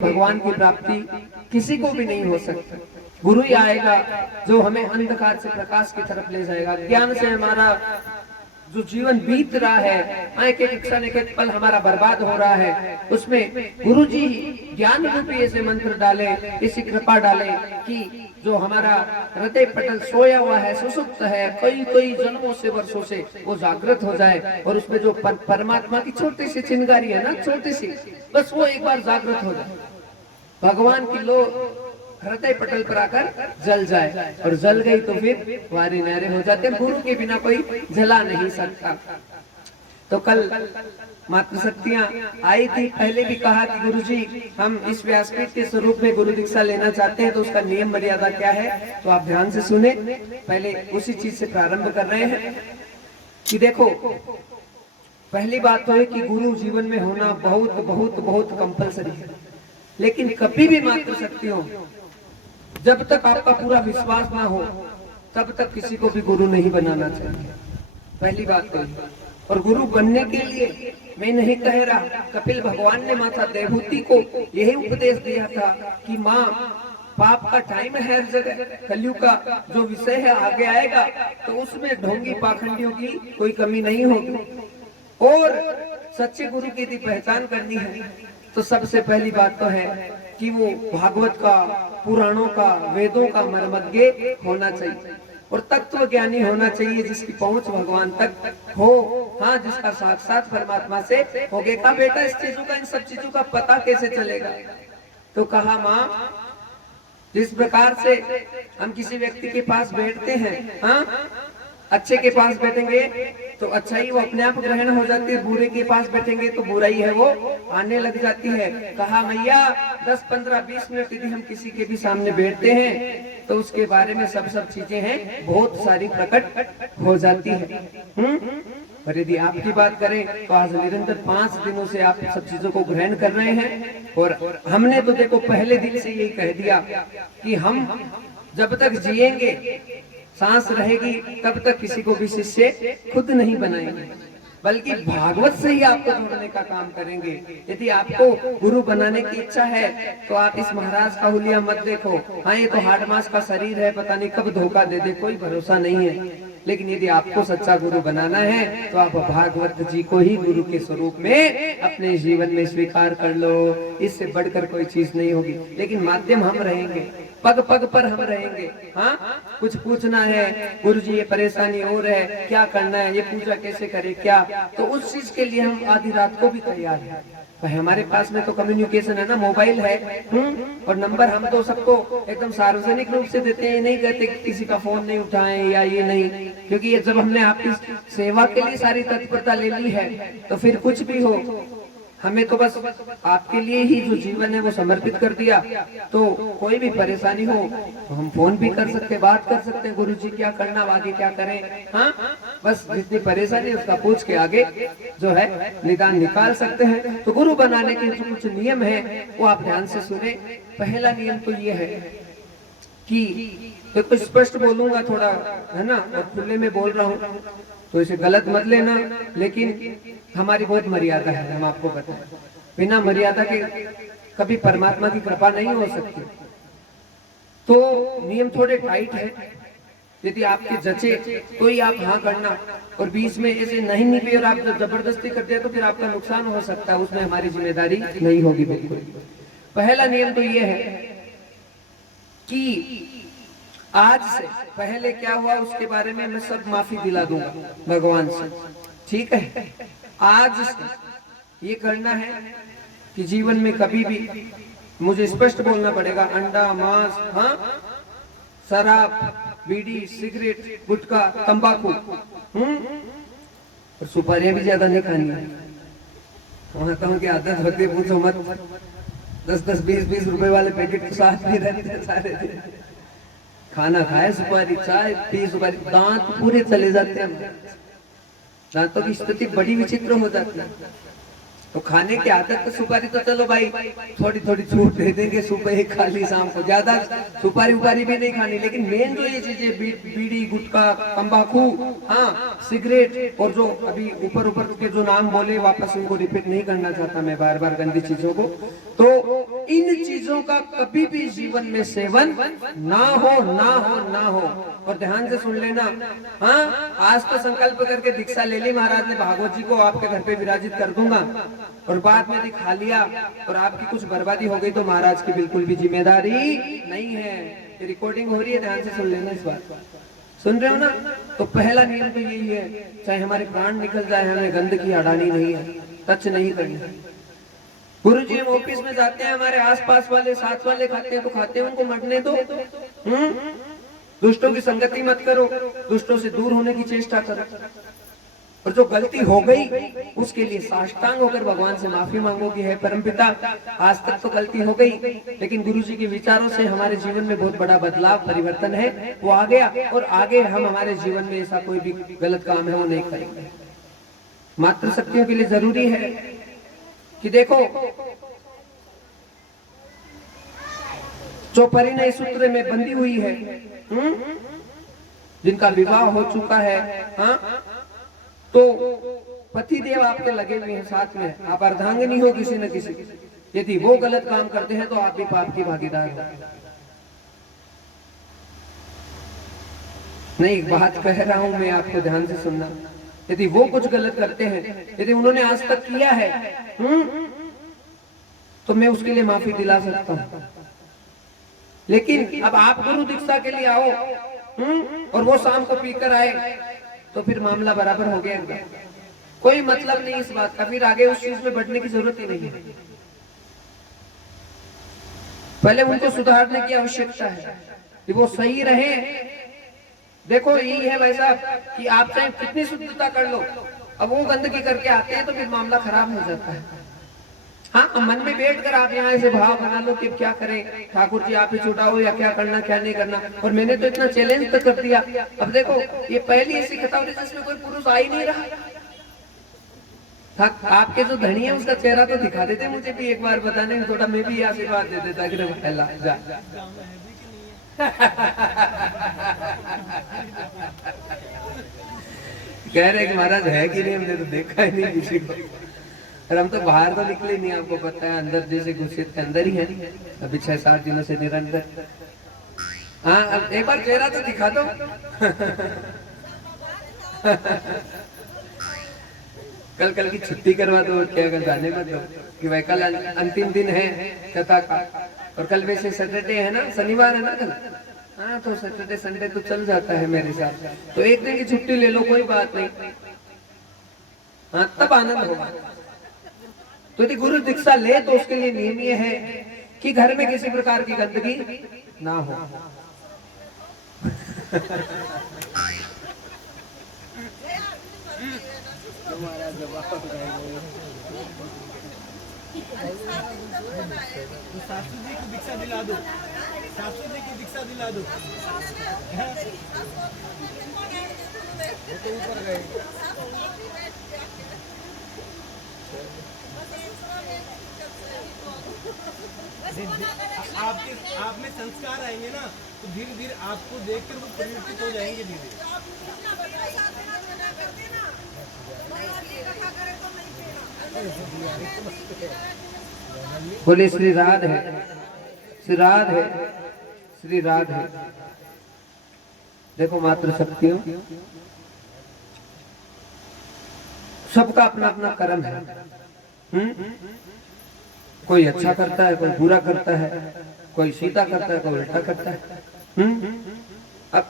भगवान की प्राप्ति किसी को भी नहीं हो सकती। गुरु ही आएगा जो हमें अंधकार से प्रकाश की तरफ ले जाएगा। ज्ञान से हमारा जो जीवन बीत रहा है, एक एक क्षण एक एक पल हमारा बर्बाद हो रहा है, उसमें गुरु जी ज्ञान रूपी ऐसे मंत्र डाले, ऐसी कृपा डाले कि जो हमारा हृदय पटल सोया हुआ है, सुसुप्त है, कई कई जन्मों से वर्षों से, वो जागृत हो जाए और उसमें जो परमात्मा की छोटी सी चिंगारी है ना, छोटी सी, बस वो एक बार जागृत हो जाए, भगवान की लो हृदय पटल पर आकर जल जाए, और जल गई तो फिर वारी नारे हो जाते हैं। गुरु के बिना कोई जला नहीं सकता। तो कल मातृशक्तियां आई थी, पहले भी कहा कि गुरुजी हम इस व्यासपीठ के स्वरूप में गुरु दीक्षा लेना चाहते हैं, तो उसका नियम मर्यादा क्या है, तो आप ध्यान से सुने। पहले उसी चीज से प्रारंभ कर रहे हैं कि देखो, पहली बात तो है कि गुरु जीवन में होना बहुत बहुत बहुत कंपलसरी है। लेकिन कभी भी मातृशक्तियों, जब तक आपका पूरा विश्वास ना हो तब तक किसी को भी गुरु नहीं बनाना चाहिए। पहली बात तो, और गुरु बनने के लिए मैं नहीं कह रहा, कपिल भगवान ने माता देवहूति को यही उपदेश दिया था कि माँ, पाप का टाइम है हर जगह, कलयुग का जो विषय है आगे आएगा, तो उसमें ढोंगी पाखंडियों की कोई कमी नहीं होगी, और सच्चे गुरु की यदि पहचान करनी है तो सबसे पहली बात तो है कि वो भागवत का, पुराणों का, वेदों का मर्मज्ञ होना चाहिए, और तत्व ज्ञानी होना चाहिए, जिसकी पहुंच भगवान तक हो। हाँ, जिसका साक्षात परमात्मा से हो गया। कहा बेटा इस चीजों का, इन सब चीजों का पता कैसे चलेगा, तो कहा माँ, जिस प्रकार से हम किसी व्यक्ति के पास बैठते हैं, हाँ, अच्छे के पास बैठेंगे तो अच्छाई वो अपने आप ग्रहण हो जाती है, बुरे के पास बैठेंगे तो बुराई है वो आने लग जाती है। कहा मैया 10, 15, 20 मिनट यदि हम किसी के भी सामने बैठते हैं तो उसके बारे में सब चीजें हैं बहुत सारी प्रकट हो जाती है। और यदि आपकी बात करें तो आज निरंतर 5 दिनों से आप सब चीजों को ग्रहण कर रहे हैं, और हमने तो देखो पहले दिन से यही कह दिया कि हम जब तक जिएंगे, सांस रहेगी, तब तक किसी को भी शिष्य खुद नहीं बनाएंगे, बल्कि भागवत से ही आपको जोड़ने का काम करेंगे। यदि आपको गुरु बनाने की इच्छा है तो आप इस महाराज का हुलिया मत देखो। हाँ, ये तो हाड़ मास का शरीर है, पता नहीं कब धोखा दे दे, कोई भरोसा नहीं है। लेकिन यदि आपको सच्चा गुरु बनाना है तो आप भागवत जी को ही गुरु के स्वरूप में अपने जीवन में स्वीकार कर लो। इससे बढ़कर कोई चीज नहीं होगी। लेकिन माध्यम हम रहेंगे, पग पग पर हम रहेंगे। हाँ, कुछ पूछना है, गुरु जी ये परेशानी हो रहा है, क्या करना है, ये पूजा कैसे करें, क्या, तो उस चीज के लिए हम आधी रात को भी तैयार हैं। भाई हमारे पास में तो कम्युनिकेशन है ना, मोबाइल है, और नंबर हम तो सबको एकदम सार्वजनिक रूप से देते हैं, नहीं कहते कि किसी का फोन नहीं उठाएं या ये नहीं, क्योंकि ये जब हमने आपकी सेवा के लिए सारी तत्परता ले ली है तो फिर कुछ भी हो, हमें तो बस आपके लिए ही जो जीवन है वो समर्पित कर दिया। तो कोई भी परेशानी हो तो हम फोन भी कर सकते, बात कर सकते हैं, गुरु जी क्या करना, आगे क्या करें। हाँ, बस जितनी परेशानी है उसका पूछ के आगे जो है निदान निकाल सकते हैं। तो गुरु बनाने के जो कुछ नियम है वो आप ध्यान से सुने। पहला नियम तो ये है कि देखो, स्पष्ट बोलूंगा थोड़ा, है ना, और खुले में बोल रहा हूँ तो इसे गलत मत लेना, लेकिन हमारी बहुत मर्यादा है, हम आपको बताएं। बिना मर्यादा के कभी परमात्मा की कृपा नहीं हो सकती। तो नियम थोड़े टाइट है, यदि आपके जचे तो ही आप हाँ करना, और बीच में ऐसे नहीं निकले और आप जब जबरदस्ती कर दिया तो फिर आपका नुकसान हो सकता है, उसमें हमारी जिम्मेदारी नहीं होगी बिल्कुल। पहला नियम तो ये है कि आज से पहले क्या हुआ उसके बारे में मैं सब माफी दिला दूंगा भगवान से, ठीक है। आज से ये करना है कि जीवन में कभी भी, मुझे स्पष्ट बोलना पड़ेगा, अंडा, मांस, हाँ, शराब, बीड़ी, सिगरेट, गुटखा, तंबाकू, और सुपारियां भी ज्यादा नहीं खानी है। वहां की आदत होती है, पूछो मत, 10-10, 20-20 रुपए वाले पैकेट के साथ भी रहते हैं सारे दिन। खाना खाए, सुपारी, चाय पी, सुपारी, दांत पूरे चले जाते हैं, दांतों की स्थिति बड़ी विचित्र हो जाती है। तो खाने की आदत तो सुपारी तो चलो भाई थोड़ी थोड़ी छूट दे देंगे, सुबह एक खाली शाम को, ज्यादा सुपारी उपारी भी नहीं खानी। लेकिन मेन जो ये चीजें बीड़ी गुटखा तंबाकू, हाँ सिगरेट, और जो अभी ऊपर ऊपर के जो नाम बोले वापस उनको रिपीट नहीं करना चाहता मैं बार बार गंदी चीजों को, तो इन चीजों का कभी भी जीवन में सेवन ना हो ना हो ना हो। और ध्यान से सुन लेना, हाँ आज तो संकल्प करके दीक्षा ले ली महाराज ने, भागवत जी को आपके घर पे विराजित कर दूंगा, और बाद में यदि खा लिया और आपकी कुछ बर्बादी हो गई तो महाराज की बिल्कुल भी जिम्मेदारी नहीं है। ये रिकॉर्डिंग हो रही है, ध्यान से सुन लेना इस बात, सुन रहे हो ना। तो पहला नियम तो यही है, चाहे हमारे प्राण निकल जाए हमें गंदगी अड़ानी नहीं है, टच नहीं करनी है। गुरु जी हम ऑफिस में जाते हैं, हमारे आसपास वाले साथ वाले खाते हैं तो खाते हैं, उनको मरने दो। दुष्टों की संगति मत करो, दुष्टों से दूर होने की चेष्टा करो, और जो गलती हो गई उसके लिए साष्टांग होकर भगवान से माफी मांगो कि है परमपिता आज तक तो गलती हो गई, लेकिन गुरु जी के विचारों से हमारे जीवन में बहुत बड़ा बदलाव परिवर्तन है वो आ गया, और आगे हम हमारे जीवन में ऐसा कोई भी गलत काम है वो नहीं करेंगे। मातृ शक्तियों के लिए जरूरी है कि देखो जो परिणय सूत्र में बंधी हुई है, जिनका विवाह हो चुका है, हाँ तो पति देव आपके लगे हुए हैं साथ में, आप अर्धांगिनी हो किसी न किसी, यदि वो गलत काम करते हैं तो आप भी पाप की भागीदार हो। नहीं एक बात कह रहा हूं मैं, आपको ध्यान से सुनना, यदि वो कुछ गलत करते हैं, यदि उन्होंने आज तक किया है, तो मैं उसके लिए माफी दिला सकता हूं। लेकिन अब आप गुरु दीक्षा के लिए आओ और वो शाम को पीकर आए तो फिर मामला बराबर हो गया, कोई मतलब नहीं इस बात का, फिर आगे उस चीज में बढ़ने की जरूरत ही नहीं है। पहले उनको सुधारने की आवश्यकता है कि वो सही रहे। देखो यही है भाई साहब कि आप चाहे कितनी शुद्धता कर लो, अब वो गंदगी करके आते हैं तो फिर मामला खराब हो जाता है। हाँ मन में बैठ कर आप यहाँ ऐसे भाव बना लो कि क्या करें ठाकुर जी आप ही छुड़ाओ या क्या करना क्या नहीं करना, और मैंने तो इतना चैलेंज तक कर दिया। अब देखो ये पहली ऐसी कथा होती जिसमें कोई पुरुष आ ही नहीं रहा था। आपके जो धनी है उसका चेहरा तो दिखा देते मुझे भी एक बार, बताने में थोड़ा मैं भी आशीर्वाद दे देता कि जा कह रहे कि महाराज है कि नहीं, हमने तो देखा ही नहीं किसी को, और हम तो बाहर तो निकले नहीं, आपको पता है अंदर जैसे घुसे थे अंदर ही है अभी 6-7 दिनों से निरंतर। हाँ अब एक बार चेहरा तो दिखा दो। कल की छुट्टी करवा दो, क्या कल जाने मत दो कि भाई कल अंतिम दिन है कथा का, और कल वैसे सैटरडे है ना, शनिवार है ना कल, हाँ तो सैटरडे संडे तो चल जाता है मेरे साथ, तो एक दिन की छुट्टी ले लो कोई बात नहीं, हाँ तब आनंद होगा। तो यदि गुरु दीक्षा ले तो उसके लिए नियम ये है कि घर में किसी प्रकार की गंदगी ना हो। शास्त्री जी को दीक्षा दिला दो, शास्त्री जी की दीक्षा दिला दो। ऊपर गए आपके आप में संस्कार आएंगे ना तो धीरे धीरे आपको देखकर वो परिवर्तित हो जाएंगे धीरे। बोले श्री राधे श्री राधे श्री राधे। देखो मातृ शक्तियों सबका अपना अपना कर्म है, कोई अच्छा करता है कोई बुरा करता है, कोई सीधा करता है कोई उल्टा करता है। अब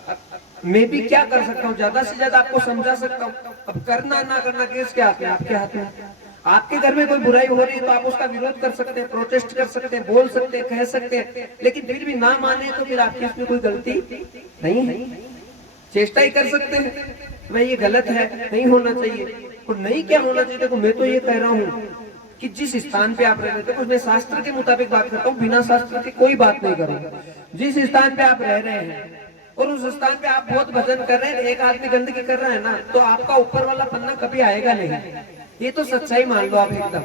मैं भी क्या कर सकता हूँ, ज्यादा से ज्यादा आपको समझा सकता हूँ। अब करना ना करना किसके हाथ में, आपके हाथ में। आपके घर में कोई बुराई हो रही है तो आप उसका विरोध कर सकते हैं, प्रोटेस्ट कर सकते हैं, बोल सकते हैं, कह सकते हैं, लेकिन फिर भी ना माने तो फिर आपकी इसमें कोई गलती नहीं है। चेष्टा ही कर सकते हैं भाई ये गलत है, नहीं होना चाहिए, और नहीं क्या होना चाहिए। देखो मैं तो ये कह रहा हूँ कि जिस स्थान पे आप रह रहे थे, मैं शास्त्र के मुताबिक बात करता हूँ, बिना शास्त्र की कोई बात नहीं करूंगा। जिस स्थान पे आप रह रहे हैं और उस स्थान पे आप बहुत भजन कर रहे हैं, एक आदमी गंदगी कर रहा है ना, तो आपका ऊपर वाला पन्ना कभी आएगा नहीं। ये तो सच्चाई मान लो आप एकदम,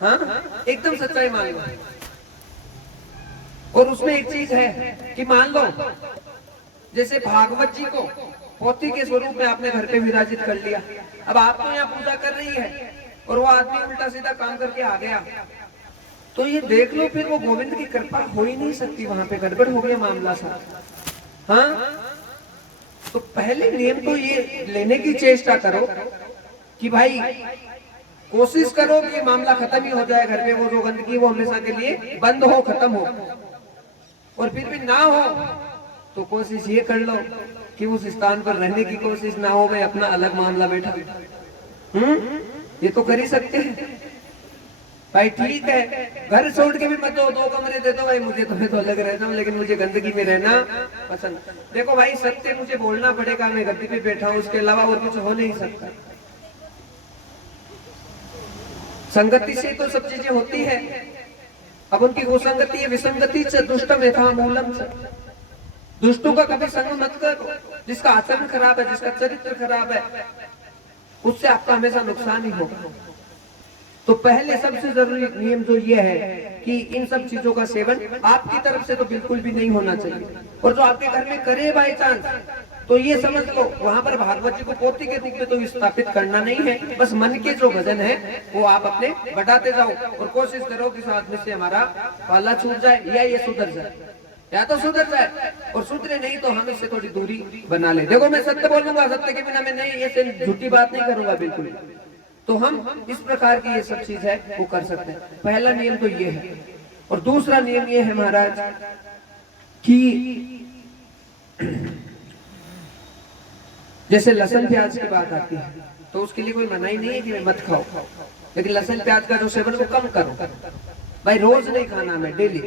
हाँ एकदम सच्चाई मान लो। और उसमें एक चीज है कि मान लो जैसे भागवत जी को पोथी के स्वरूप में आपने घर पे विराजित कर लिया, अब आप तो यहाँ पूजा कर रही है और वो आदमी उल्टा सीधा काम करके आ गया, तो ये देख लो फिर वो गोविंद की कृपा हो ही नहीं सकती, वहां पे गड़बड़ हो गया मामला सा। हाँ, तो पहले नियम तो ये लेने की चेष्टा करो कि भाई कोशिश करो कि मामला खत्म ही हो जाए, घर में वो जो गंदगी वो हमेशा के लिए बंद हो, खत्म हो। और फिर भी ना हो तो कोशिश ये कर लो कि उस स्थान पर रहने की कोशिश ना हो, भाई अपना अलग मामला बैठा। ये तो कर ही सकते हैं भाई, ठीक है घर छोड़ के भी मत दो, 2 कमरे दे दो भाई मुझे, तो मैं तो अलग रहता हूँ लेकिन मुझे गंदगी में रहना पसंद। देखो भाई सत्य मुझे बोलना पड़ेगा, मैं गद्दी पे बैठा हूँ, उसके अलावा और कुछ हो नहीं सकता। संगति से तो सब चीजें होती है। अब उनकी कुसंगति है, विसंगति से दुष्टम यथा मूलम से, दुष्टों का कभी संग मत करो। जिसका आचरण खराब है, जिसका चरित्र खराब है, उससे आपका हमेशा नुकसान ही होगा। तो पहले सबसे जरूरी नियम जो ये है कि इन सब चीजों का सेवन आपकी तरफ से तो बिल्कुल भी नहीं होना चाहिए। और जो आपके घर में करे बाई चांस, तो ये समझ लो वहां पर भागवत जी को पोथी के रूप में तो स्थापित करना नहीं है, बस मन के जो भजन है वो आप अपने बढ़ाते जाओ और कोशिश करो कि साथ में से हमारा पाला छूट जाए या ये सुधर जाए, या तो सुधर जाए और सुधरे नहीं तो हम इससे थोड़ी दूरी बना ले। देखो मैं सत्य बोलूंगा, सत्य के बिना मैं नहीं ये झूठी बात नहीं करूंगा बिल्कुल। तो हम इस प्रकार की ये सब चीज है वो कर सकते हैं। पहला नियम तो ये है। और दूसरा नियम ये है महाराज कि जैसे लहसुन प्याज की बात आती है तो उसके लिए कोई मनाही नहीं है कि मैं मत खाओ, लेकिन लहसुन प्याज का जो सेवन वो कम करो भाई, रोज नहीं खाना हमें, डेली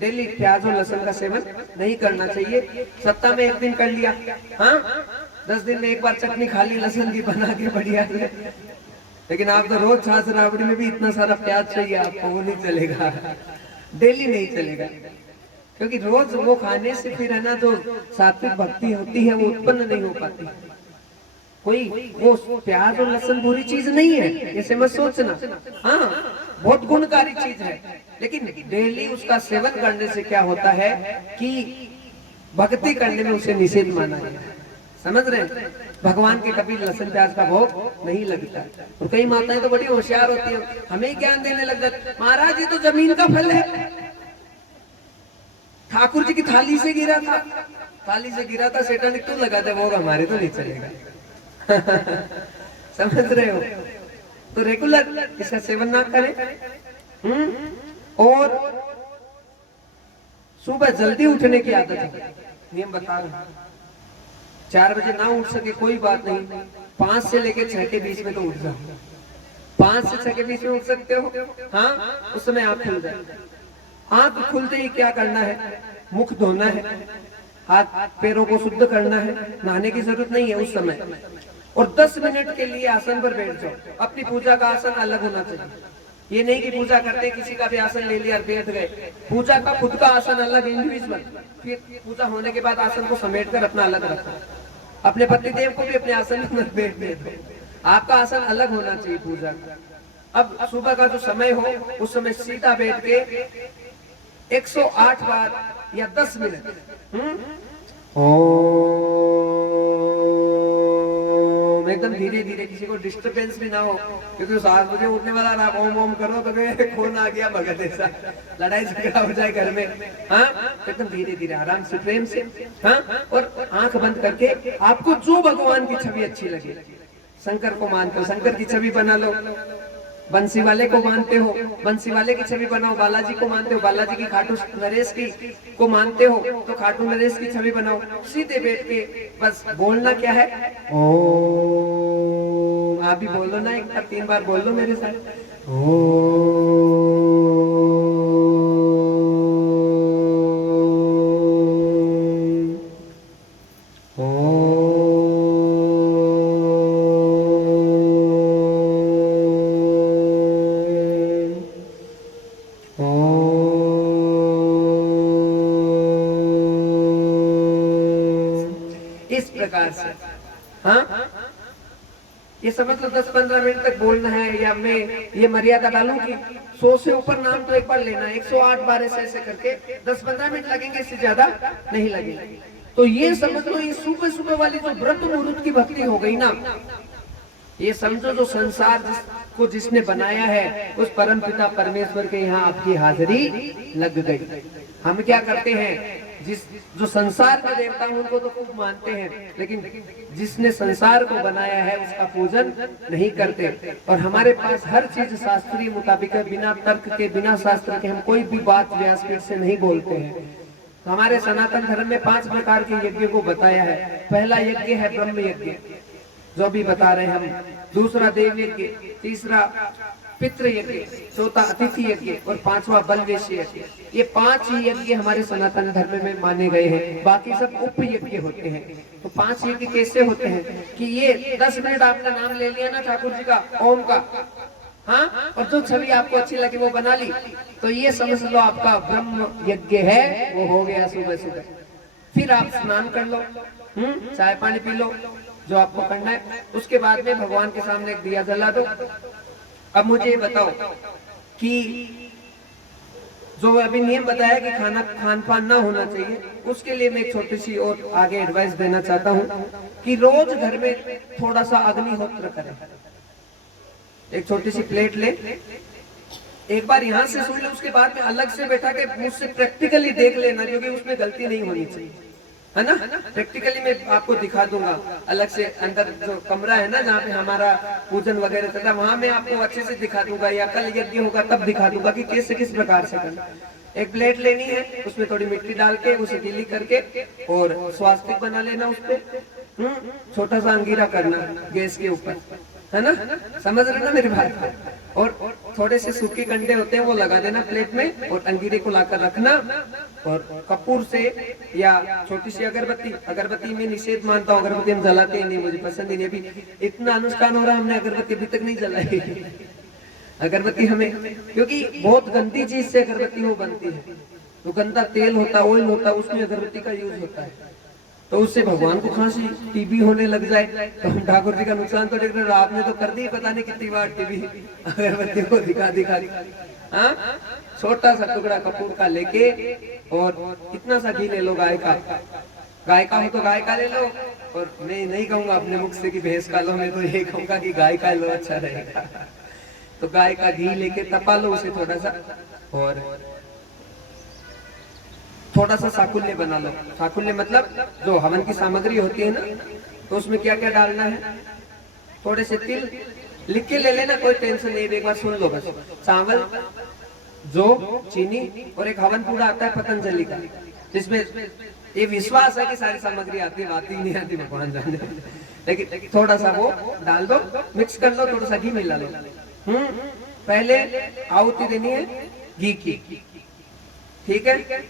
डेली प्याज और लहसुन का सेवन नहीं करना चाहिए। सप्ताह में 1 दिन कर लिया, हाँ 10 दिन में एक बार चटनी खा ली लहसुन की बना के बढ़िया से। लेकिन आप तो रोज छाछ राबड़ी में भी इतना सारा प्याज चाहिए आपको, वो नहीं चलेगा, डेली नहीं चलेगा। क्योंकि रोज वो खाने से फिर है ना जो सात्विक भक्ति होती है वो उत्पन्न नहीं हो पाती। कोई वो प्याज और लहसुन बुरी चीज नहीं है, ऐसे मत सोचना, हाँ बहुत गुणकारी चीज है, लेकिन डेली उसका सेवन करने से क्या होता है कि भक्ति करने में उसे निषेध माना गया है। समझ रहे हैं? भगवान के कभी लहसुन प्याज का भोग नहीं लगता। और कई माताएं तो बड़ी होशियार होती हैं, हमें ज्ञान देने लग जाते, महाराज ये तो जमीन का फल है, ठाकुर जी की थाली से गिरा था, थाली से गिरा था, सेटानिक तो लगा दे, भोग हमारे तो नहीं चलेगा। समझ रहे हो? तो रेगुलर इसका सेवन ना करें। और सुबह जल्दी उठने की आदत है, नियम बता रहा हूं। 4 बजे ना उठ सके कोई बात नहीं, 5 से लेकर 6 के बीच में तो उठ जाओ। 5 से 6 के बीच में उठ सकते हो, हाँ उस समय आँख खुल जाए। आँख खुलते ही क्या करना है, मुख धोना है, हाथ पैरों को शुद्ध करना है, नहाने की जरूरत नहीं है उस समय। और 10 मिनट के लिए आसन पर बैठ जाओ। अपनी पूजा का आसन अलग होना चाहिए, ये नहीं कि पूजा करते किसी का भी आसन ले लिया बैठ गए। पूजा का खुद का आसन अलग, इंडिविजुअल, फिर पूजा होने के बाद आसन को समेट कर अपना अलग रखो। अपने पतिदेव को भी अपने आसन में बैठने दो, आपका आसन अलग होना चाहिए पूजा का। अब सुबह का जो समय हो उस समय सीधा बैठ के 108 बार या 10 मिनट ओम, एकदम धीरे धीरे, किसी को डिस्टरबेंस भी ना हो, क्योंकि 7 बजे उठने वाला ना ओम ओम करो तो खून आ गया भगत ऐसा, लड़ाई झगड़ा हो जाए घर में। हाँ एकदम धीरे धीरे आराम से प्रेम से, हाँ और आंख बंद करके आपको जो भगवान की छवि अच्छी लगे, शंकर को मानते हो शंकर की छवि बना लो, बंसी वाले को मानते हो बंसी वाले की छवि बनाओ, बालाजी को मानते हो बालाजी की, खाटू नरेश की को मानते हो तो खाटू नरेश की छवि बनाओ। सीधे बैठ के बस बोलना क्या है, ओम। आप भी बोलो ना, एक बार 3 बार बोल लो मेरे साथ, इस प्रकार से। हाँ ये समझ लो 10-15 मिनट तक बोलना है, या मैं ये मर्यादा डालूं कि 100 से ऊपर नाम तो एक बार लेना, 108 बार ऐसे करके 10-15 मिनट लगेंगे, इससे ज्यादा नहीं लगेंगे। तो ये समझ लो, ये सुबह सुबह वाली जो व्रत मुहूर्त की भक्ति हो गई ना, ये समझो जो संसार को जिसने बनाया है उस परम पिता परमेश्वर के यहाँ आपकी हाजिरी लग गई। हम क्या करते हैं, जो संसार के देवता हैं उनको तो खूब मानते हैं, लेकिन जिसने संसार को बनाया है उसका पूजन नहीं करते। और हमारे पास हर चीज शास्त्रीय मुताबिक है, बिना तर्क के, बिना शास्त्र के हम कोई भी बात व्यासपीठ से नहीं बोलते हैं। तो हमारे सनातन धर्म में 5 प्रकार के यज्ञ को बताया है। पहला यज्ञ है ब्रह्म यज्ञ, जो भी बता रहे हैं हम। दूसरा देव यज्ञ, तीसरा पितृ यज्ञ, चौथा अतिथि यज्ञ और 5वां बलवेश यज्ञ। ये 5 ही यज्ञ हमारे सनातन धर्म में माने गए हैं, बाकी सब उप यज्ञ होते हैं। तो 5 यज्ञ कैसे होते हैं कि ये 10 मिनट आपका नाम ले लिया ना ठाकुर जी का, ओम का, हाँ, और जो छवि आपको अच्छी लगी वो बना ली, तो ये समझ लो आपका ब्रह्म यज्ञ है, वो हो गया सुबह सुबह। फिर आप स्नान कर लो, चाय पानी पी लो, जो आपको करना है। उसके बाद में भगवान के सामने एक दिया जला दो। अब मुझे ये बताओ कि जो अभी नियम बताया कि खान पान ना होना चाहिए, उसके लिए मैं एक छोटी सी और आगे एडवाइस देना चाहता हूँ कि रोज घर में थोड़ा सा अग्निहोत्र करें। एक छोटी सी प्लेट ले, एक बार यहाँ से सुन ले, उसके बाद में अलग से बैठा के मुझसे प्रैक्टिकली देख लेना, क्योंकि उसमें गलती नहीं होनी चाहिए, है ना। प्रैक्टिकली मैं आपको दिखा दूंगा, अलग से अंदर जो कमरा है ना जहाँ पे हमारा पूजन वगैरह चलता है, वहां मैं आपको अच्छे से दिखा दूंगा, या कल यज्ञ होगा तब दिखा दूंगा कि कैसे किस प्रकार से करना। एक प्लेट लेनी है, उसमें थोड़ी मिट्टी डाल के उसे गीली करके और स्वास्तिक बना लेना उस पे, छोटा सा अंगीरा करना गैस के ऊपर, है ना, समझ रहे ना मेरी बात। और थोड़े से सूखे कंडे होते हैं वो लगा देना प्लेट में, और अंगीरे को लाकर रखना, और कपूर से या छोटी सी अगरबत्ती में निषेध मानता हूँ, अगरबत्ती हम जलाते ही नहीं, मुझे पसंद ही नहीं। अभी इतना अनुष्ठान हो रहा है, हमने अगरबत्ती अभी तक नहीं जलाई। अगरबत्ती हमें, क्योंकि बहुत गंदी चीज से अगरबत्ती वो बनती है, तो गंदा तेल होता है, ऑयल होता है, उसमें अगरबत्ती का यूज होता है। तो उससे भगवान को खांसी टीबी होने लग जाए, तो हम ठाकुर जी का नुकसान तो देख रहे, आपने तो कर दी पता नहीं कितनी बार टीबी अगरबत्ती को दिखा। हाँ, छोटा सा टुकड़ा कपूर का लेके और इतना सा घी ले लो, गाय का हो तो गाय का ले लो, और मैं नहीं कहूंगा अपने मुख से कि भैंस का लो, मैं तो ये कहूंगा कि गाय का लो, अच्छा रहेगा। तो गाय का घी लेके तपा लो उसे थोड़ा सा, और थोड़ा सा साकुल्य बना लो। साकुल्य मतलब जो हवन की सामग्री होती है ना, तो उसमें क्या क्या डालना है, थोड़े से तिल लिख के ले लेना, कोई टेंशन नहीं, एक बार सुन लो बस। चावल, जो चीनी, और एक हवन पूड़ा आता है पतंजलि का, जिसमें ये विश्वास है कि सारी सामग्री आती है, आती नहीं आती भगवान जाने, लेकिन थोड़ा सा वो डाल दो, मिक्स कर लो, थोड़ा सा घी मिला लो। पहले आहुति देनी है घी की, ठीक है।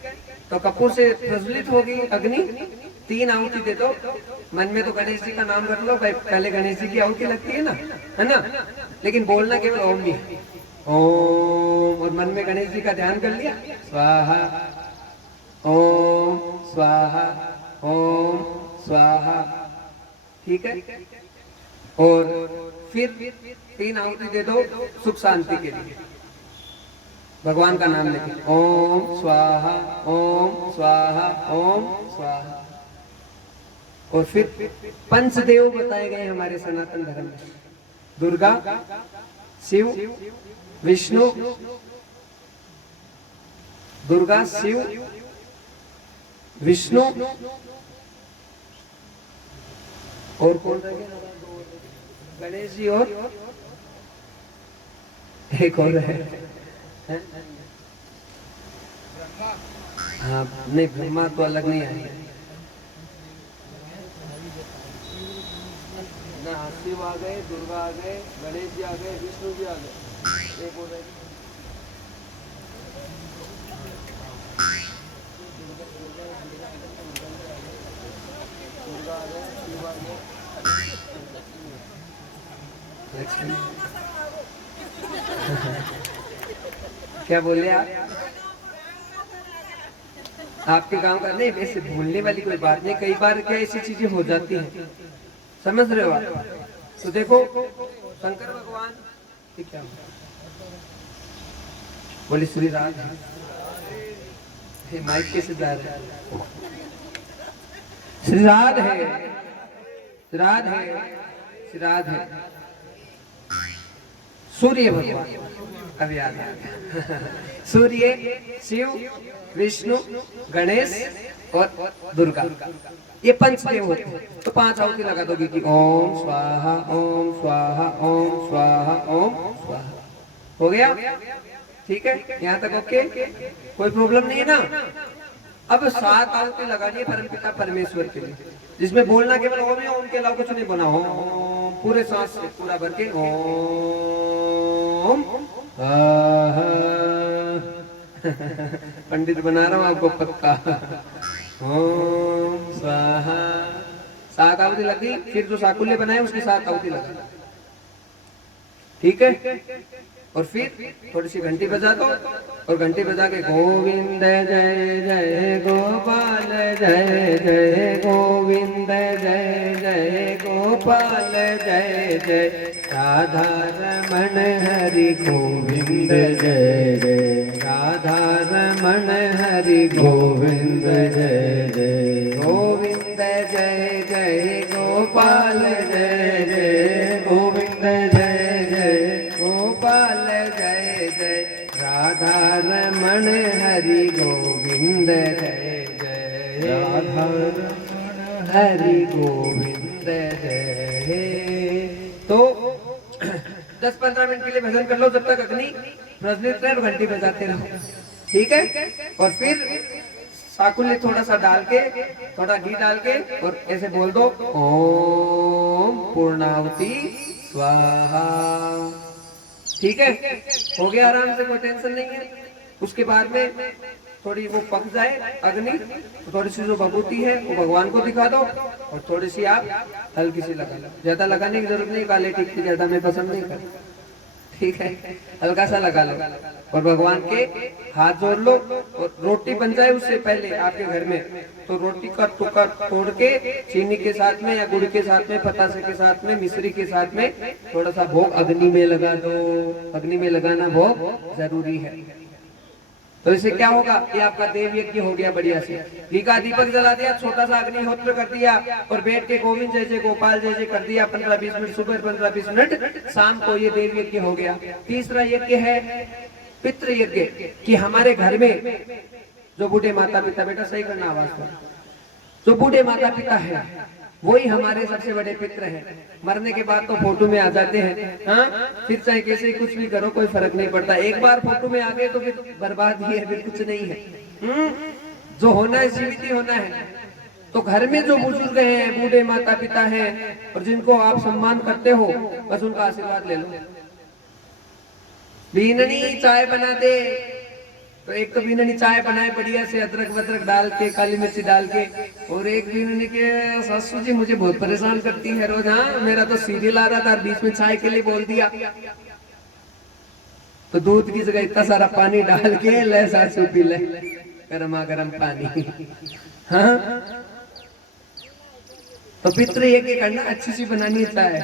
तो कपूर से प्रज्वलित होगी अग्नि, 3 आहुति दे दो। मन में तो गणेश जी का नाम रख लो भाई, पहले गणेश जी की आहुति लगती है ना, है ना, लेकिन बोलना केवल ओम ही, ओम, और मन में गणेश जी का ध्यान कर लिया, स्वाहा ओम स्वाहा ओम स्वाहा, ठीक है। और फिर 3 आहुति दे दो सुख शांति के लिए, भगवान का नाम लेके, ओम स्वाहा ओम स्वाहा ओम स्वाहा। और फिर पंचदेव बताए गए हमारे सनातन धर्म में, दुर्गा, शिव, विष्णु, दुर्गा, शिव, विष्णु, और कौन रह गया, गणेश जी, और एक और है, हाँ नहीं, ब्रह्मा तो अलग नहीं आएगा ना, शिव आ गए, दुर्गा आ गए, गणेश जी आ गए, विष्णु जी आ गए, एक और दुर्गा आ गए, शिव आ गए, क्या बोले आप? आपके गांव का नहीं, वैसे भूलने वाली कोई बात नहीं, कई बार क्या ऐसी चीजें हो जाती हैं, समझ रहे हो आप, तो देखो शंकर भगवान ये क्या बोले श्री राधे, माइक कैसे जा रहा है? श्री राधे, श्री राधे, श्री राधे। सूर्य भगवान अभी याद आ गया। सूर्य, शिव, विष्णु, गणेश और दुर्गा, ये पंचदेव होते हैं। तो 5 आहुति लगा दोगे कि ओम स्वाहा ओम स्वाहा ओम स्वाहा ओम स्वाहा। हो गया? ठीक है, यहाँ तक ओके, कोई प्रॉब्लम नहीं है ना। अब 7 आहुति लगानी है परमपिता परमेश्वर के लिए, जिसमें बोलना केवल ओम है, ओम के अलावा कुछ नहीं बोला। ओम पूरे सांस से पूरा भर के ओम। पंडित बना रहा हूँ आपको पक्का। ओम स्वाहा, 7 आहुति लगी। फिर जो साकुल्य बनाए उसकी 7 आहुति लगा, ठीक है। और फिर थोड़ी सी घंटी बजा दो, और घंटी बजा के गोविंद जय जय गोपाल जय जय गोविंद जय जय गोपाल जय जय राधा रमण हरि गोविंद जय जय राधा रमण हरि गोविंद जय जय गोविंद जय जय गोपाल जय जय गोविंद जय जय गोपाल जय जय राधा रमण हरि गोविंद जय जय राधा रमण हरि गोविंद जय। तो 10-15 मिनट के लिए भजन कर लो, जब तक अग्नि प्रज्वलित रहे, घंटी बजाते रहो, ठीक है। और फिर साकुल्य थोड़ा सा डाल के, थोड़ा घी डाल के, और ऐसे बोल दो ओम पूर्णाहुति स्वाहा, ठीक है। हो गया आराम से, कोई टेंशन नहीं है। उसके बाद में थोड़ी वो पक जाए अग्नि, तो थोड़ी सी जो भभूति है वो भगवान को दिखा दो, और थोड़ी सी आप हल्की सी लगा लो। ज्यादा लगाने की जरूरत नहीं, काले टिक की ज्यादा मैं पसंद नहीं करता, ठीक है। हल्का सा लगा लो और भगवान के हाथ जोड़ लो। और रोटी बन जाए उससे पहले आपके घर में, तो रोटी का टुकड़ा तोड़ के चीनी के साथ में या गुड़ के साथ में, पतासे के साथ में, मिश्री के साथ में थोड़ा सा भोग अग्नि में लगा दो। अग्नि में लगाना भोग जरूरी है। तो इससे क्या होगा, ये आपका देव यज्ञ हो गया बढ़िया से। घी का दीपक जला दिया, छोटा सा अग्निहोत्र कर दिया, और बैठ के गोविंद जय जय गोपाल जय जय कर दिया। 15-20 मिनट सुबह, 15-20 मिनट शाम को, ये देव यज्ञ हो गया। तीसरा यज्ञ है पितृ यज्ञ, कि हमारे घर में जो बूढ़े माता पिता, बेटा सही करना आवाज पर, जो बूढ़े माता पिता है वही हमारे सबसे बड़े पितृ हैं। मरने के बाद तो फोटो में आ जाते हैं, हाँ, फिर चाहे कैसे कुछ भी करो कोई फर्क नहीं पड़ता। एक बार फोटो में आ गए तो फिर बर्बाद ही है, फिर कुछ नहीं है। जो होना है जीवित ही होना है। तो घर में जो बुजुर्ग हैं, बूढ़े माता पिता हैं, और जिनको आप सम्मान करते हो, बस उनका आशीर्वाद ले लो। बीननी चाय बना दे, तो एक तो बीननी चाय बनाए बढ़िया से, अदरक वदरक डाल के, काली मिर्ची डाल के, और एक बीननी के सासू जी मुझे बहुत परेशान करती है रोज। हाँ, मेरा तो सीरियल आ रहा था, बीच में चाय के लिए बोल दिया, तो दूध की जगह इतना सारा पानी डाल के ले सासू पी ले, गर्मा गर्म पानी। हाँ, तो पितृ यज्ञ करना, अच्छी सी बनानी चाहे।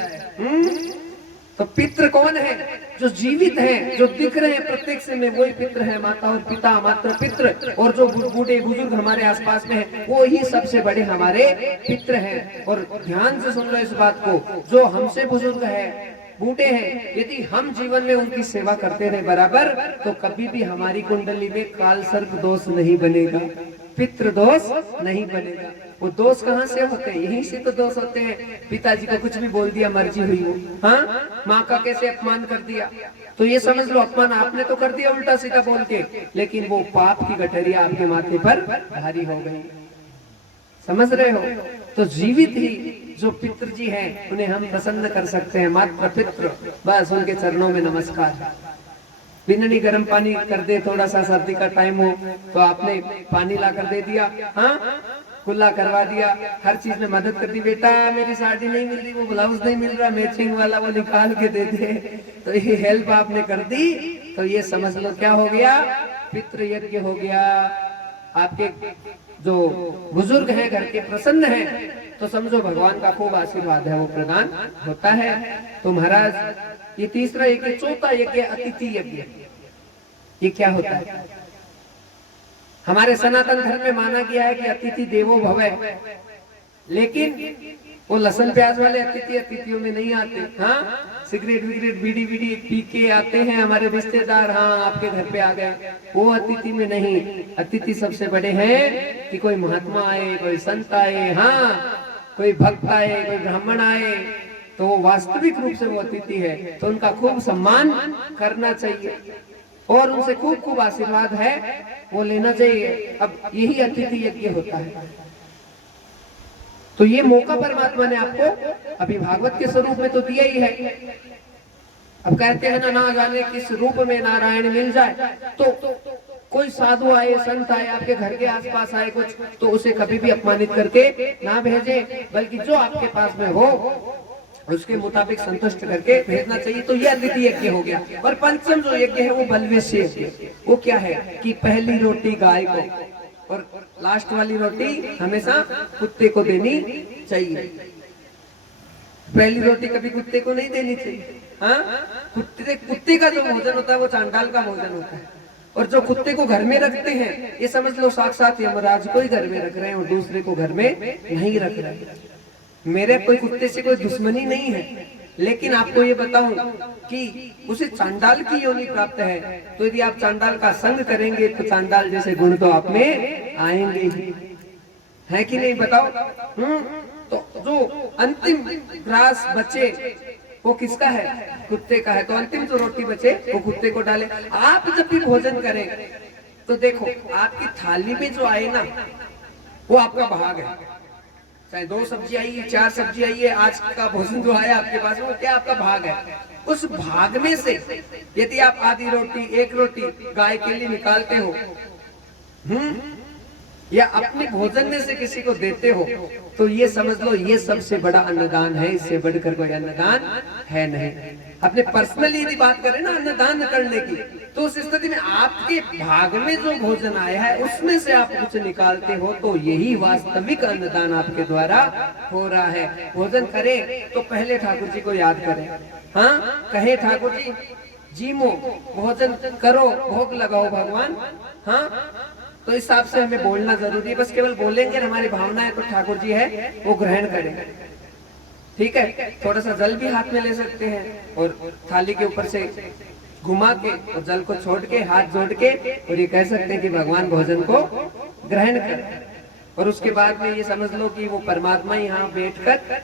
तो पितृ कौन है? जो जीवित हैं, जो दिख रहे हैं प्रत्यक्ष में, वही पितृ है। माता और पिता मात्र पितृ, और जो बूढ़े बुजुर्ग हमारे आसपास में हैं, वो ही सबसे बड़े हमारे पितृ हैं। और ध्यान से सुन लो इस बात को, जो हमसे बुजुर्ग है, बूढ़े हैं, यदि हम जीवन में उनकी सेवा करते रहे बराबर, तो कभी भी हमारी कुंडली में काल सर्प दोष नहीं बनेगा, पितृ दोष नहीं बनेगा। वो दोष कहाँ से होते हैं? यहीं से तो दोष होते हैं। पिताजी को कुछ भी बोल दिया, मर्जी हुई वो, हाँ, माँ का कैसे अपमान कर दिया, तो ये समझ लो अपमान आपने तो कर दिया उल्टा सीधा बोल के, लेकिन वो पाप की गठरिया आपके माथे पर भारी हो गई। समझ रहे हो? तो जीवित ही जो पितृजी हैं, उन्हें हम प्रसन्न कर सकते हैं, मात्र पितृ, बस उनके चरणों में नमस्कार। बिननी गर्म पानी कर दे, थोड़ा सा सर्दी का टाइम हो तो आपने पानी ला कर दे दिया, हाँ, कुल्ला करवा दिया, हर चीज में मदद कर दी। बेटा मेरी साड़ी नहीं मिल रही, वो ब्लाउज नहीं मिल रहा, मैचिंग वाला वो निकाल के दे दे, तो ये हेल्प आपने कर दी, तो ये समझ लो क्या हो गया, पितृ यज्ञ हो गया। आपके जो बुजुर्ग हैं घर के प्रसन्न हैं, तो समझो भगवान का खूब आशीर्वाद है वो प्रदान होता है। तो महाराज ये तीसरा यज्ञ, चौथा यज्ञ अतिथि यज्ञ। ये क्या होता है? हमारे सनातन धर्म में माना गया है कि अतिथि देवो भव, लेकिन वो लहसुन प्याज वाले अतिथि अतिथियों में नहीं आते। हाँ, सिगरेट विगरेट बीड़ी बीड़ी पी के आते हैं हमारे रिश्तेदार, हाँ आपके घर पे आ गए, वो अतिथि में नहीं। अतिथि सबसे बड़े हैं कि कोई महात्मा आए, कोई संत आए, हाँ कोई भक्त आए, कोई ब्राह्मण आए, तो वो वास्तविक रूप से वो अतिथि है। तो उनका खूब सम्मान करना चाहिए और उनसे खूब खूब आशीर्वाद है वो लेना चाहिए। अब यही अतिथि यज्ञ होता है। तो ये मौका परमात्मा ने आपको अभी भागवत के स्वरूप में तो दिया ही है। अब कहते हैं ना, ना जाने किस रूप में नारायण मिल जाए। तो कोई साधु आए, संत आए, आपके घर के आसपास आए कुछ, तो उसे कभी भी अपमानित करके ना भेजे, बल्कि जो आपके पास में हो उसके मुताबिक संतुष्ट करके भेजना चाहिए। तो यह अतिथि यज्ञ हो गया। और पंचम जो यज्ञ है वो बलवेश्य यज्ञ। वो क्या है कि पहली रोटी गाय को और लास्ट वाली रोटी हमेशा कुत्ते को देनी चाहिए। पहली रोटी कभी कुत्ते को नहीं देनी चाहिए। हाँ, कुत्ते का जो भोजन होता है वो चांडाल का भोजन होता है। और जो कुत्ते को घर में रखते हैं, ये समझ लो साक्षात यमराज को ही घर में रख रहे हैं और दूसरे को घर में नहीं रख रहे हैं। मेरे कोई कुत्ते से कोई दुश्मनी नहीं है, लेकिन आपको ये बताऊं कि उसे चांडाल की योनि प्राप्त है। तो यदि आप चांडाल का संग करेंगे तो चांडाल जैसे गुण तो आप में आएंगे ही, है कि नहीं बताओ? तो जो अंतिम ग्रास बचे वो किसका है? कुत्ते का है। तो अंतिम जो रोटी बचे वो कुत्ते को डाले। आप जब भी भोजन करें तो देखो आपकी थाली में जो आए ना वो आपका भाग है। चाहे 2 सब्जी आई है, 4 सब्जी आई है, आज का भोजन जो आया आपके पास वो क्या आपका भाग है। उस भाग में से यदि आप आधी रोटी, 1 रोटी गाय के लिए निकालते हो, या अपने भोजन में से किसी को देते हो, तो ये समझ लो ये सबसे बड़ा अन्नदान है। इससे बढ़कर कोई अन्नदान है नहीं। अपने पर्सनली यदि बात करें ना अन्नदान करने की, तो उस स्थिति में आपके भाग में जो भोजन आया है उसमें से आप कुछ निकालते हो, तो यही वास्तविक अन्नदान आपके द्वारा हो रहा है। भोजन करें तो पहले ठाकुर जी को याद करें। हाँ, कहे ठाकुर जी जीमो भोजन करो, भोग लगाओ भगवान। हाँ, तो इस हिसाब से हमें बोलना जरूरी है। बस केवल बोलेंगे हमारी भावना है तो ठाकुर जी है वो ग्रहण करेंगे। ठीक है, थोड़ा सा जल भी हाथ में ले सकते हैं और थाली के ऊपर से घुमा के और जल को छोड़ के हाथ जोड़ के और ये कह सकते हैं कि भगवान भोजन को ग्रहण करें। और उसके बाद में ये समझ लो कि वो परमात्मा यहाँ बैठकर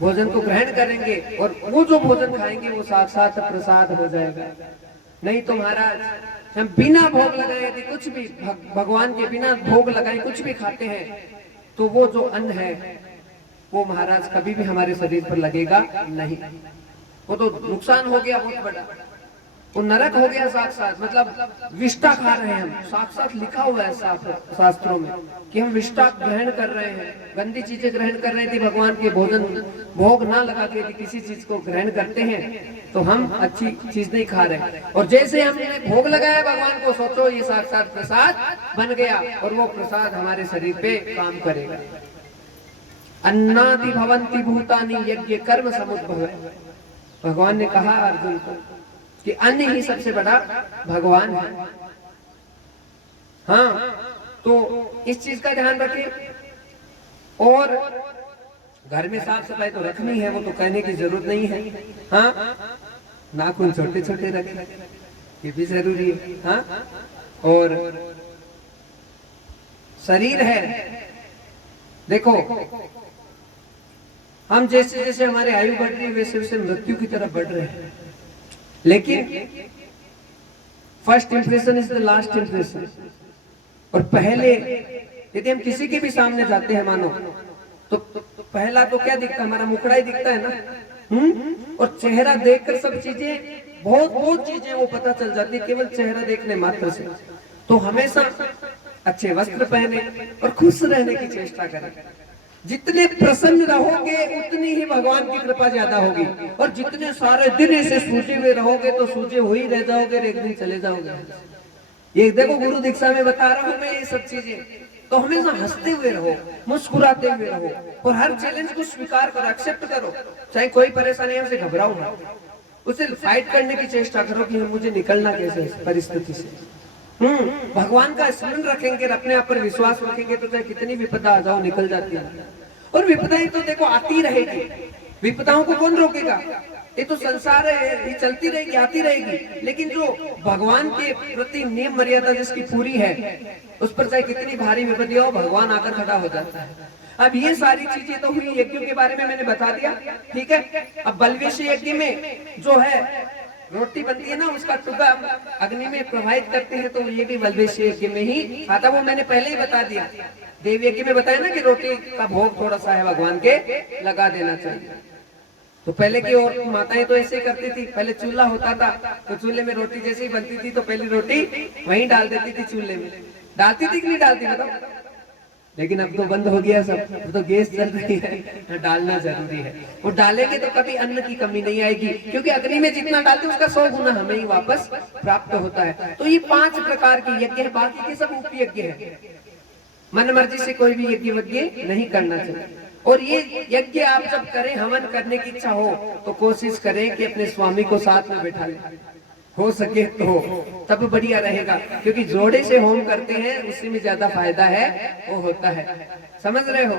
भोजन को ग्रहण करेंगे और वो जो भोजन खाएंगे वो साक्षात प्रसाद हो जाएगा। नहीं तो महाराज हम बिना भोग लगाए यदि कुछ भी भगवान के बिना भोग लगाए कुछ भी खाते हैं, तो वो जो अन्न है वो महाराज कभी भी हमारे शरीर पर लगेगा नहीं। वो तो नुकसान हो गया बहुत बड़ा, वो नरक हो गया साक्षात। मतलब विष्टा खा रहे हैं हम, साक्षात लिखा हुआ है शास्त्रों में कि हम विष्टा ग्रहण कर रहे हैं, गंदी चीजें ग्रहण कर रहे थे। भगवान के भोजन भोग ना लगा के यदि किसी चीज को ग्रहण करते हैं तो हम अच्छी चीज नहीं खा रहे। और जैसे हमने भोग लगाया भगवान को, सोचो ये साक्षात प्रसाद बन गया और वो प्रसाद हमारे शरीर पे काम करेगा। अन्नादि भवन्ति भूतानि यज्ञ कर्म समुद्भव। भगवान ने कहा अर्जुन को कि अन्न ही सबसे बड़ा भगवान है। हाँ, तो इस चीज का ध्यान रखें। और घर में साफ सफाई तो रखनी है, वो तो कहने की जरूरत नहीं है। हाँ, नाखून छोटे छोटे रखें, ये भी जरूरी है। हाँ, और शरीर है, देखो हम जैसे जैसे हमारी आयु बढ़ रही है वैसे वैसे मृत्यु की तरफ बढ़ रहे हैं। लेकिन first impression is the last impression. और पहले यदि हम किसी के भी सामने जाते हैं मानो, तो पहला तो क्या दिखता है, हमारा मुखड़ा ही दिखता है ना। और चेहरा देखकर सब चीजें बहुत चीजें वो पता चल जाती है केवल चेहरा देखने मात्र से। तो हमेशा अच्छे वस्त्र पहने और खुश रहने की चेष्टा करें। जितने प्रसन्न रहोगे उतनी ही भगवान की कृपा ज्यादा होगी। और जितने सारे दिन ऐसे सूझे हुए रहोगे तो सूझे हुए ही रह जाओगे, एक दिन चले जाओगे। ये देखो गुरु दीक्षा में बता रहा हूं मैं ये सब चीजें। तो हमेशा हंसते हुए रहो, मुस्कुराते हुए रहो और हर चैलेंज को स्वीकार करो, एक्सेप्ट करो। चाहे कोई परेशानी है उसे घबराओ मत, उसे फाइट करने की चेष्टा करो कि मुझे निकलना कैसे इस परिस्थिति से। भगवान का स्मरण रखेंगे, अपने आप पर विश्वास रखेंगे तो चाहे कितनी विपदा आ जाओ निकल जाती है। और विपदाएं तो देखो आती रहेगी, विपदाओं को कौन रोकेगा? ये तो संसार है, ये चलती रहेगी, आती रहेगी। लेकिन जो भगवान के प्रति नियम मर्यादा जिसकी पूरी है, उस पर चाहे कितनी भारी विपत्ति हो, भगवान आकर खड़ा हो जाता है। अब ये सारी चीजें तो हुई यज्ञों के बारे में मैंने बता दिया, ठीक है। अब बलवेश यज्ञ में जो है रोटी बनती है ना, उसका टुकड़ा अग्नि में प्रवाहित करते हैं, तो ये भी बलवेश यज्ञ में ही आता। वो मैंने पहले ही बता दिया। देव यज्ञ में बताया ना कि रोटी का भोग थोड़ा सा है भगवान के लगा देना चाहिए। तो पहले की और माताएं तो ऐसे ही करती थी, पहले चूल्हा होता था तो चूल्हे में रोटी जैसे ही बनती थी तो पहली रोटी वहीं डाल देती थी चूल्हे में। डालती थी कि नहीं डालती बताओ? लेकिन अब तो बंद हो गया सब, अब तो गैस चल रही है, डालना जरूरी है। वो डालेंगे तो कभी अन्न की कमी नहीं आएगी, क्योंकि अग्नि में जितना डालते उसका 100 गुना हमें ही वापस प्राप्त होता है। तो ये 5 प्रकार के यज्ञ है, बाकी के सब उपयज्ञ है। मन मर्जी से कोई भी यज्ञ नहीं करना चाहिए। और ये यज्ञ आप जब करें, हवन करने की इच्छा हो तो कोशिश करें कि अपने स्वामी को साथ में बैठा लें, हो सके तो, तब बढ़िया रहेगा। क्योंकि जोड़े से होम करते हैं उसी में ज्यादा फायदा है वो होता है, समझ रहे हो।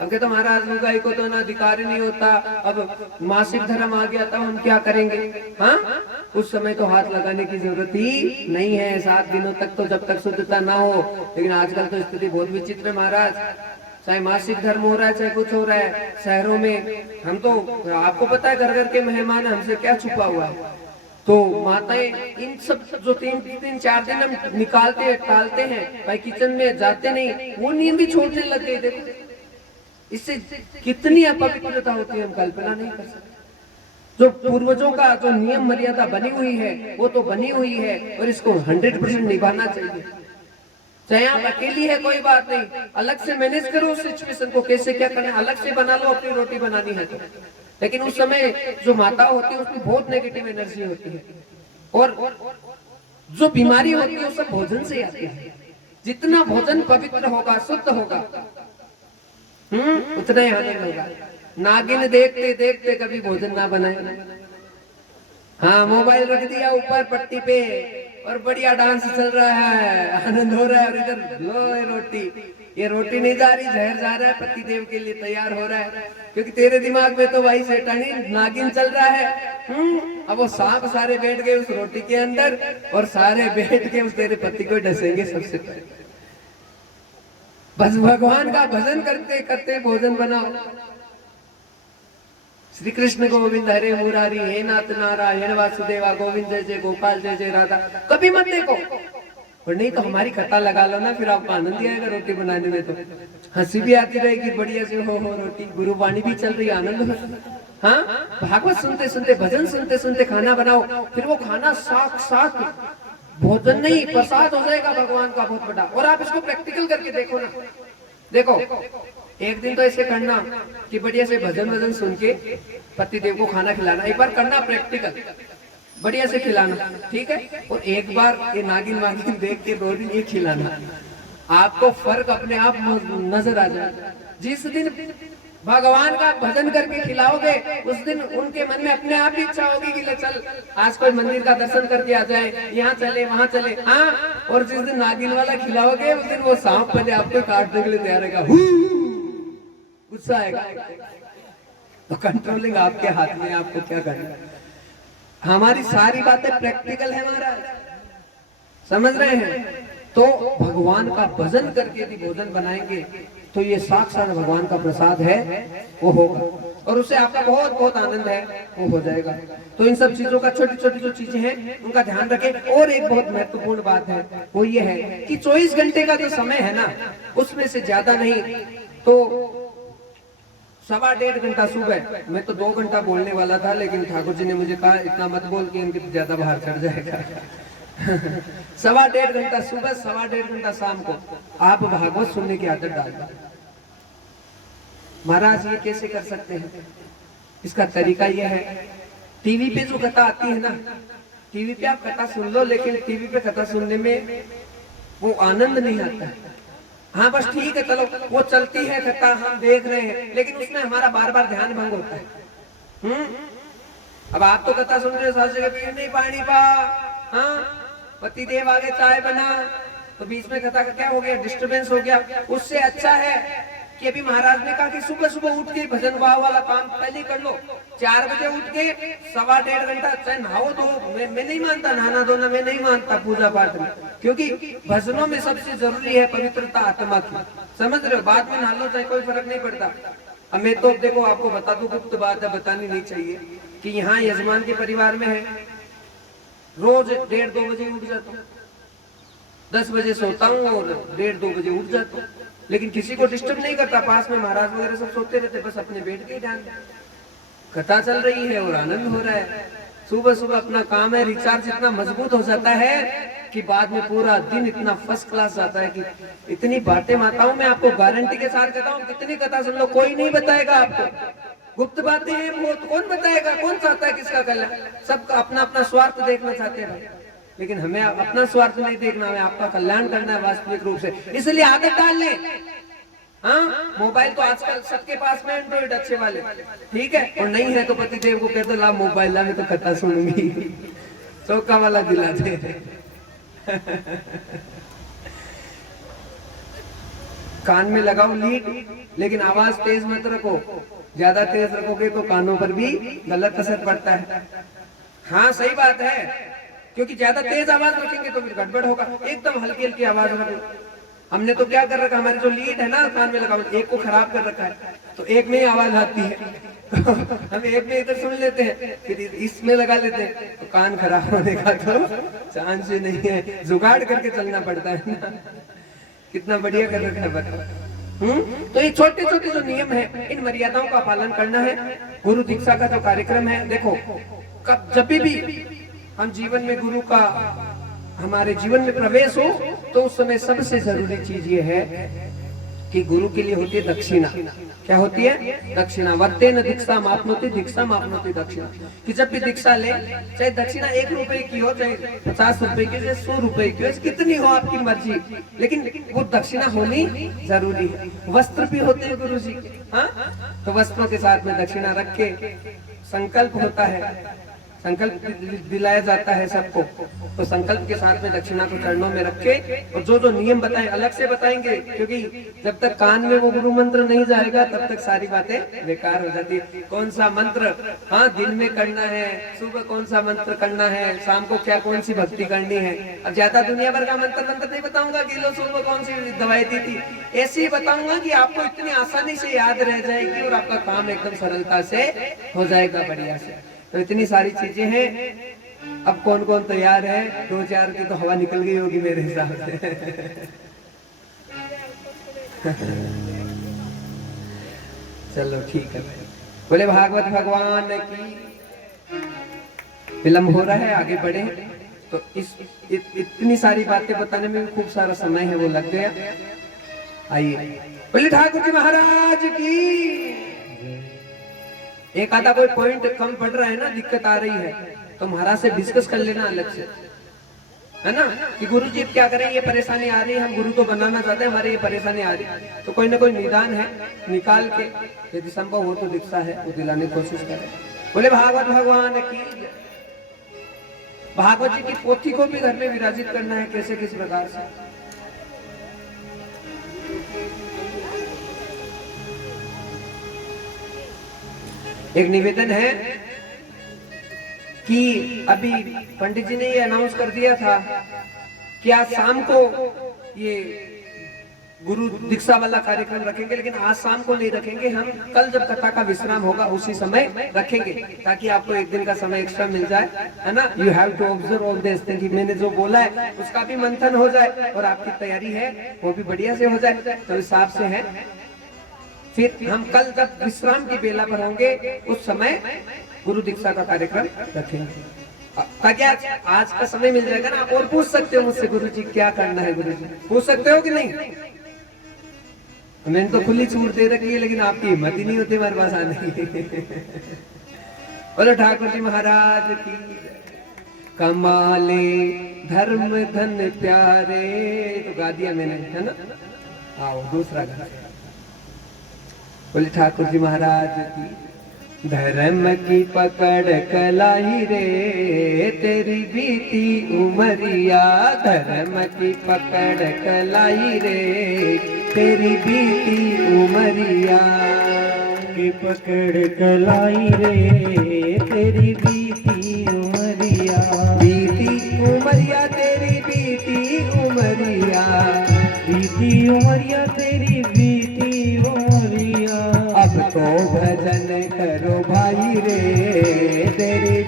अब के तो महाराज लुगाई को तो ना अधिकार नहीं होता, अब मासिक धर्म आ गया तब हम क्या करेंगे? हाँ, उस समय तो हाथ लगाने की जरूरत ही नहीं है, 7 दिनों तक तो जब तक शुद्धता ना हो। लेकिन आजकल तो स्थिति बहुत विचित्र है महाराज, चाहे मासिक धर्म हो रहा है चाहे कुछ हो रहा है शहरों में। हम तो आपको पता है घर घर के मेहमान, हमसे क्या छुपा हुआ है। तो माताएं इन सब जो 3-4 दिन हम निकालते हैं, टालते हैं, भाई किचन में जाते नहीं, वो नियम भी छोड़ने लग गए। देखो इससे कितनी अपवित्रता होती है, हम कल्पना नहीं कर सकते। जो पूर्वजों का जो नियम मर्यादा बनी हुई है वो तो बनी हुई है, और इसको 100% निभाना चाहिए। चाहे आप अकेली है कोई बात नहीं, अलग से मैनेज करो उस सिचुएशन को, कैसे क्या करना है अलग से बना लो, अपनी रोटी बनानी है तो। लेकिन उस समय जो माता होती है उसमें बहुत नेगेटिव एनर्जी होती है, और जो बीमारी होती है वो सब भोजन से आती है। जितना भोजन पवित्र होगा, शुद्ध होगा, उतना ही आनंद होगा। नागिन देखते देखते कभी भोजन ना बनाए। हाँ, मोबाइल रख दिया ऊपर पट्टी पे और बढ़िया डांस चल रहा है, आनंद हो रहा है, और इधर लो ये रोटी नहीं जा रही, जहर जा रहा है, पति देव के लिए तैयार हो रहा है। क्योंकि तेरे दिमाग में तो भाई शैतानी नागिन चल रहा है। अब वो सांप सारे बैठ गए उस रोटी के अंदर, और सारे बैठ के उस तेरे पति को डसेंगे सबसे पहले। बस भगवान का भजन करते करते भोजन बनाओ। श्री कृष्ण गोविंद हरे मुरारी, हे नाथ नारायण वासुदेवा, गोविंद जय जय गोपाल, जय जय राधा, कभी मत देखो। और नहीं तो हमारी कथा लगा लो ना, फिर आपको आनंद ही आएगा रोटी बनाने में। तो हंसी भी आती रहेगी बढ़िया से, हो रोटी, गुरुवाणी भी चल रही है, आनंद हो। हाँ, भागवत सुनते सुनते, भजन सुनते सुनते खाना बनाओ, फिर वो खाना साक्षात भोजन नहीं प्रसाद हो जाएगा भगवान का बहुत बड़ा। और आप इसको प्रैक्टिकल करके देखो ना, देखो एक दिन तो ऐसे करना कि बढ़िया से भजन सुन के पति देव को खाना खिलाना, एक बार करना प्रैक्टिकल, बढ़िया से खिलाना, ठीक है। और एक बार ये नागिन वागिन देख के 2 दिन ये खिलाना, आपको फर्क अपने आप नजर आ जाएगा। जिस दिन भगवान का भजन करके खिलाओगे उस दिन उनके मन में अपने आप ही इच्छा होगी कि ले चल आज कोई मंदिर का दर्शन करके आ जाए, यहाँ चले वहां चले। हाँ, और जिस दिन नागिन वाला खिलाओगे उस दिन वो सांप पहले आपको काटने के लिए तैयार रहेगा, गुस्सा आएगा। तो कंट्रोलिंग आपके हाथ में, आपको क्या करना। हमारी सारी बातें प्रैक्टिकल है महाराज, समझ रहे हैं। तो भगवान का भजन करके यदि भोजन बनाएंगे तो ये साक्षात भगवान का प्रसाद है वो होगा, और उससे आपका बहुत बहुत आनंद है वो हो जाएगा। तो इन सब चीजों का, छोटी छोटी जो चीजें हैं उनका ध्यान रखें। और एक बहुत महत्वपूर्ण बात है वो ये है कि 24 घंटे का जो समय है ना, उसमें से ज्यादा नहीं तो 1.25 घंटा सुबह, मैं तो 2 घंटा बोलने वाला था, लेकिन ठाकुर जी ने मुझे कहा इतना मत बोल के इनके ज्यादा बाहर चढ़ जाएगा। 1.25 घंटा सुबह, 1.25 घंटा शाम को आप भागवत सुनने की आदत डाल दो। महाराज ये कैसे कर सकते हैं? इसका तरीका यह है, टीवी पे जो कथा आती है ना, टीवी पे आप कथा सुन लो, लेकिन टीवी पे कथा सुनने में वो आनंद नहीं आता है। हाँ बस ठीक है, चलो वो चलती है कथा, हम देख रहे हैं, लेकिन उसमें हमारा बार बार ध्यान भंग होता है। अब आप तो कथा सुन रहे हो, सास जगह पीर नहीं पानी पा, हाँ पति देव आगे चाय बना, तो बीच में कथा का क्या हो गया, डिस्टरबेंस हो गया। उससे अच्छा है कि अभी महाराज ने कहा कि सुबह सुबह उठ के भजन भाव वाला काम पहले कर लो। 4 बजे उठ के 1.25 घंटा चाहे नहाओ धो, मैं नहीं मानता नहाना धोना, मैं नहीं मानता पूजा पाठ में, क्योंकि भजनों में सबसे जरूरी है पवित्रता आत्मा की, समझ रहे हो। बाद में नहा लो चाहे कोई फर्क नहीं पड़ता। अब मैं तो देखो आपको बता दूं, गुप्त बात है, बतानी नहीं चाहिए, कि यहाँ यजमान के परिवार में है, रोज 1:30-2 बजे उठ जाता हूँ, 10 बजे सोता हूँ और 1:30-2 बजे उठ जाता हूँ, लेकिन किसी को डिस्टर्ब नहीं करता। पास में महाराज वगैरह सब सोते रहते, बस अपने बैठ के ध्यान, कथा चल रही है और आनंद हो रहा है। सुबह सुबह अपना काम है, रिचार्ज इतना मजबूत हो जाता है कि बाद में पूरा दिन इतना फर्स्ट क्लास जाता है कि इतनी बातें माताओं में आपको गारंटी के साथ कहता हूँ, कितनी कथा सुन लो, कोई नहीं बताएगा आपको। गुप्त बातें हैं वो तो कौन बताएगा, कौन चाहता है किसका कल्याण, सब अपना अपना स्वार्थ देखना चाहते हैं, लेकिन हमें अपना स्वार्थ नहीं देखना, हमें आपका कल्याण करना है वास्तविक रूप से। इसलिए आदत डाल ले। हाँ मोबाइल तो आजकल सबके पास में एंड्रॉइड अच्छे वाले, ठीक है, और नहीं है तो पति देव को कहते ला मोबाइल ला, मैं तो कथा सुनूंगी, चौका वाला दिलाते। कान में लगाओ लीड, लेकिन आवाज तेज मत रखो, ज्यादा तेज रखोगे तो कानों पर भी गलत असर पड़ता है। हाँ सही बात है, क्योंकि ज्यादा तेज आवाज रखेंगे तो फिर गड़बड़ होगा। एकदम हल्की हल्की आवाज रखो। हमने तो क्या कर रखा, हमारी जो लीड है ना कान में लगा, एक को खराब कर रखा है, तो एक में ही आवाज आती है, तो हम एक में इधर सुन लेते हैं, फिर इसमें लगा लेते हैं, तो कान खराब होने का तो चांस ही नहीं है, जुगाड़ करके चलना पड़ता है ना। कितना बढ़िया कर रखा है बताओ। तो ये छोटे छोटे जो नियम है, इन मर्यादाओं का पालन करना है। गुरु दीक्षा का जो कार्यक्रम है, देखो जब भी हम जीवन में गुरु का हमारे जीवन में प्रवेश हो, तो उस समय सबसे जरूरी चीज ये है कि गुरु के लिए होती है दक्षिणा। क्या होती है? दक्षिणा। वर्तेन दीक्षा मापनोति, दीक्षा मापनोति दक्षिणा। कि जब भी दीक्षा ले, चाहे दक्षिणा 1 रुपए की हो, चाहे 50 रुपए की, चाहे 100 रुपए की हो, कितनी हो आपकी मर्जी, लेकिन वो दक्षिणा होनी जरूरी है। वस्त्र भी होते हैं गुरु जी के, हाँ, तो वस्त्रों के साथ में दक्षिणा रख के संकल्प होता है, संकल्प दिलाया जाता है सबको, तो संकल्प के साथ में दक्षिणा को चरणों में रख के, और जो जो नियम बताएं अलग से बताएंगे, क्योंकि जब तक कान में वो गुरु मंत्र नहीं जाएगा तब तक सारी बातें बेकार हो जाती है। कौन सा मंत्र हाँ दिन में करना है, सुबह कौन सा मंत्र करना है, शाम को क्या कौन सी भक्ति करनी है। अब ज्यादा दुनिया भर का मंत्र नहीं बताऊंगा कि लो सुबह कौन सी दवाई दी थी, ऐसे ही बताऊंगा कि आपको इतनी आसानी से याद रह जाएगी और आपका काम एकदम सरलता से हो जाएगा बढ़िया से। तो इतनी सारी चीजें हैं। अब कौन कौन तैयार है? 2-4 की तो हवा निकल गई होगी मेरे हिसाब से। चलो ठीक है भाई, बोले भागवत भगवान की। विलंब हो रहा है, आगे बढ़े। तो इतनी सारी बातें बताने में खूब सारा समय है वो लग गया। आइए बोले ठाकुर जी महाराज की। एक आधा कोई पॉइंट कम पड़ रहा है ना, दिक्कत आ रही है, तो महाराज से डिस्कस कर लेना अलग से, है ना, कि गुरु जी क्या करें, ये परेशानी आ रही है, हम गुरु तो बनाना चाहते हैं, हमारे ये परेशानी आ रही है, तो कोई ना कोई निदान है, निकाल के यदि संभव हो तो दीक्षा है वो दिलाने की कोशिश करें। बोले भागवत भगवान की। भागवत जी की पोथी को भी घर में विराजित करना है, कैसे किस प्रकार से। एक निवेदन है कि अभी पंडित जी ने ये अनाउंस कर दिया था कि आज शाम को ये गुरु दीक्षा वाला कार्यक्रम रखेंगे, लेकिन आज शाम को नहीं रखेंगे, हम कल जब कथा का विश्राम होगा उसी समय रखेंगे, ताकि आपको एक दिन का समय एक्स्ट्रा मिल जाए, है ना। You have to observe all this thing, कि मैंने जो बोला है उसका भी मंथन हो जाए और आपकी तैयारी है वो भी बढ़िया से हो जाए। तो हिसाब से है, फिर हम कल जब विश्राम की बेला पर होंगे उस समय गुरु दीक्षा का कार्यक्रम रखेंगे, ताकि आज का समय मिल जाएगा ना। आप और पूछ सकते हो मुझसे, गुरु जी क्या करना है, गुरु जी पूछ सकते हो कि नहीं। मैंने तो खुली छूट दे रखी है, लेकिन आपकी हिम्मत ही नहीं होती हमारे पास आने की। बोलो ठाकुर जी महाराज की। कमाले धर्म धन प्यारे। तो गा दिया मैंने, है ना। आओ दूसरा गा। बोले ठाकुर जी महाराज की धर्म की पकड़ कलाई रे तेरी बीती उमरिया, धर्म की पकड़ कलाई रे तेरी बीती उमरिया, की पकड़ कलाई रे तेरी बीती उमरिया, बीती उमरिया तेरी बीती उमरिया, बीती उमरिया तेरी बीती उमरिया। अब तो भजन करो भाई रे तेरी